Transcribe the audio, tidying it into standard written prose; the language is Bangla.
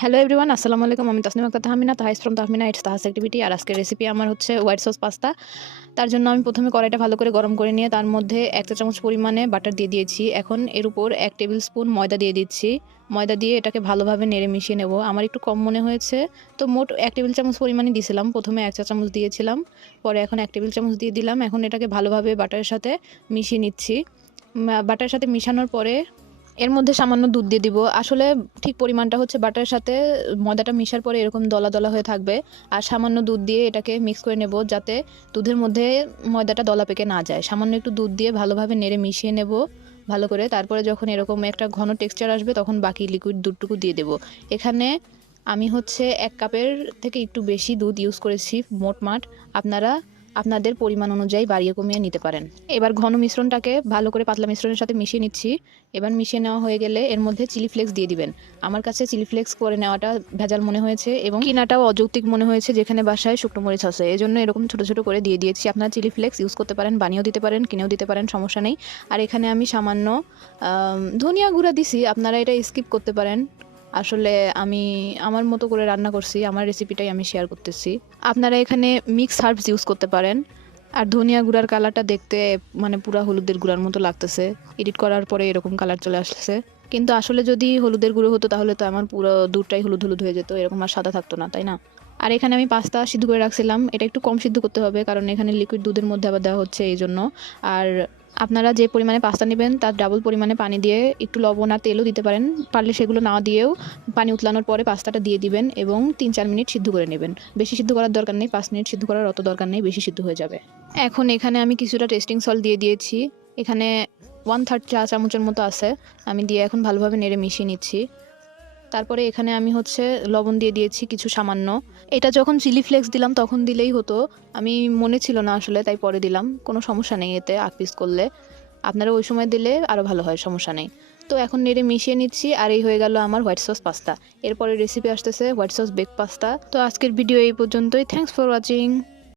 হ্যালো এভরিওয়ান, আসসালামু আলাইকুম। আমি তাসনিম আক্তার তাহমিনা, তাহিস ফ্রম তাহমিনা ইটস তাহাস অ্যাক্টিভিটি। আর আজকের রেসিপি আমার হচ্ছে হোয়াইট সস পাস্তা। তার জন্য আমি প্রথমে কড়াইটা ভালো করে গরম করে নিয়ে তার মধ্যে 1 চা চামচ পরিমাণে বাটার দিয়ে দিয়েছি। এখন এর উপর 1 টেবিল স্পুন ময়দা দিয়ে দিচ্ছি। ময়দা দিয়ে এটাকে ভালোভাবে নেড়ে মিশিয়ে নেব। আমার একটু কম মনে হয়েছে, তো মোট 1 টেবিল চামচ পরিমাণে দিয়েছিলাম। প্রথমে 1 চা চামচ দিয়েছিলাম, পরে এখন 1 টেবিল চামচ দিয়ে দিলাম। এখন এটাকে ভালোভাবে বাটারের সাথে মিশিয়ে নিচ্ছি। বাটারের সাথে মিশানোর পরে এর মধ্যে সামান্য দুধ দিয়ে দিব। আসলে ঠিক পরিমাণটা হচ্ছে বাটারের সাথে ময়দাটা মিশার পরে এরকম দলা দলা হয়ে থাকবে। আর সামান্য দুধ দিয়ে এটাকে মিক্স করে নেব, যাতে দুধের মধ্যে ময়দাটা দলা পেকে না যায়। সামান্য একটু দুধ দিয়ে ভালোভাবে নেড়ে মিশিয়ে নেব ভালো করে। তারপরে যখন এরকম একটা ঘন টেক্সচার আসবে তখন বাকি লিকুইড দুধটুকু দিয়ে দেব। এখানে আমি হচ্ছে 1 কাপের থেকে একটু বেশি দুধ ইউজ করেছি মোটমাট। আপনারা আপনাদের পরিমাণ অনুযায়ী বাড়িয়ে কমিয়ে নিতে পারেন। এবার ঘন মিশ্রণটাকে ভালো করে পাতলা মিশ্রণের সাথে মিশিয়ে নিচ্ছি। এবার মিশিয়ে নেওয়া হয়ে গেলে এর মধ্যে চিলি ফ্লেক্স দিয়ে দিবেন। আমার কাছে চিলি ফ্লেক্স করে নেওয়াটা ভেজাল মনে হয়েছে এবং কিনাটাও অযৌক্তিক মনে হয়েছে, যেখানে বাসায় শুকনো মরিচ আছে। এজন্য এরকম ছোট ছোট করে দিয়ে দিয়েছি। আপনারা চিলি ফ্লেক্স ইউজ করতে পারেন, বানিয়েও দিতে পারেন, কিনেও দিতে পারেন, সমস্যা নেই। আর এখানে আমি সামান্য ধনিয়া গুঁড়া দিছি, আপনারা এটা স্কিপ করতে পারেন। আসলে আমি আমার মতো করে রান্না করছি, আমার রেসিপিটাই আমি শেয়ার করতেছি। আপনারা এখানে মিক্স হার্বস ইউজ করতে পারেন। আর ধনিয়া গুঁড়ার কালারটা দেখতে মানে পুরা হলুদের গুঁড়ার মতো লাগতেছে, এডিট করার পরে এরকম কালার চলে আসছে। কিন্তু আসলে যদি হলুদের গুঁড়ো হতো তাহলে তো আমার পুরো দুধটাই হলুদ হলুদ হয়ে যেত, এরকম আর সাদা থাকতো না, তাই না? আর এখানে আমি পাস্তা সিদ্ধ করে রাখছিলাম, এটা একটু কম সিদ্ধ করতে হবে কারণ এখানে লিকুইড দুধের মধ্যে আবার দেওয়া হচ্ছে, এই জন্য। আর আপনারা যে পরিমাণে পাস্তা নেবেন তার ডাবল পরিমাণে পানি দিয়ে একটু লবণ আর তেলও দিতে পারেন, পারলে সেগুলো না দিয়েও পানি উতলানোর পরে পাস্তাটা দিয়ে দিবেন এবং 3-4 মিনিট সিদ্ধ করে নেবেন। বেশি সিদ্ধ করার দরকার নেই, 5 মিনিট সিদ্ধ করার অত দরকার নেই, বেশি সিদ্ধ হয়ে যাবে। এখন এখানে আমি কিছুটা টেস্টিং সল্ট দিয়ে দিয়েছি। এখানে 1/3 চা চামচের মতো আছে, আমি দিয়ে এখন ভালোভাবে নেড়ে মিশিয়ে নিচ্ছি। তারপরে এখানে আমি হচ্ছে লবণ দিয়ে দিয়েছি কিছু সামান্য। এটা যখন চিলি ফ্লেক্স দিলাম তখন দিলেই হতো, আমি মনে ছিল না আসলে, তাই পরে দিলাম। কোনো সমস্যা নেই এতে, আগ পিস করলে আপনারা ওই সময় দিলে আরও ভালো হয়, সমস্যা নেই। তো এখন নেড়ে মিশিয়ে নিচ্ছি, আর এই হয়ে গেল আমার হোয়াইট সস পাস্তা। এরপরে রেসিপি আসতেছে হোয়াইট সস বেক পাস্তা। তো আজকের ভিডিও এই পর্যন্তই। Thanks for watching.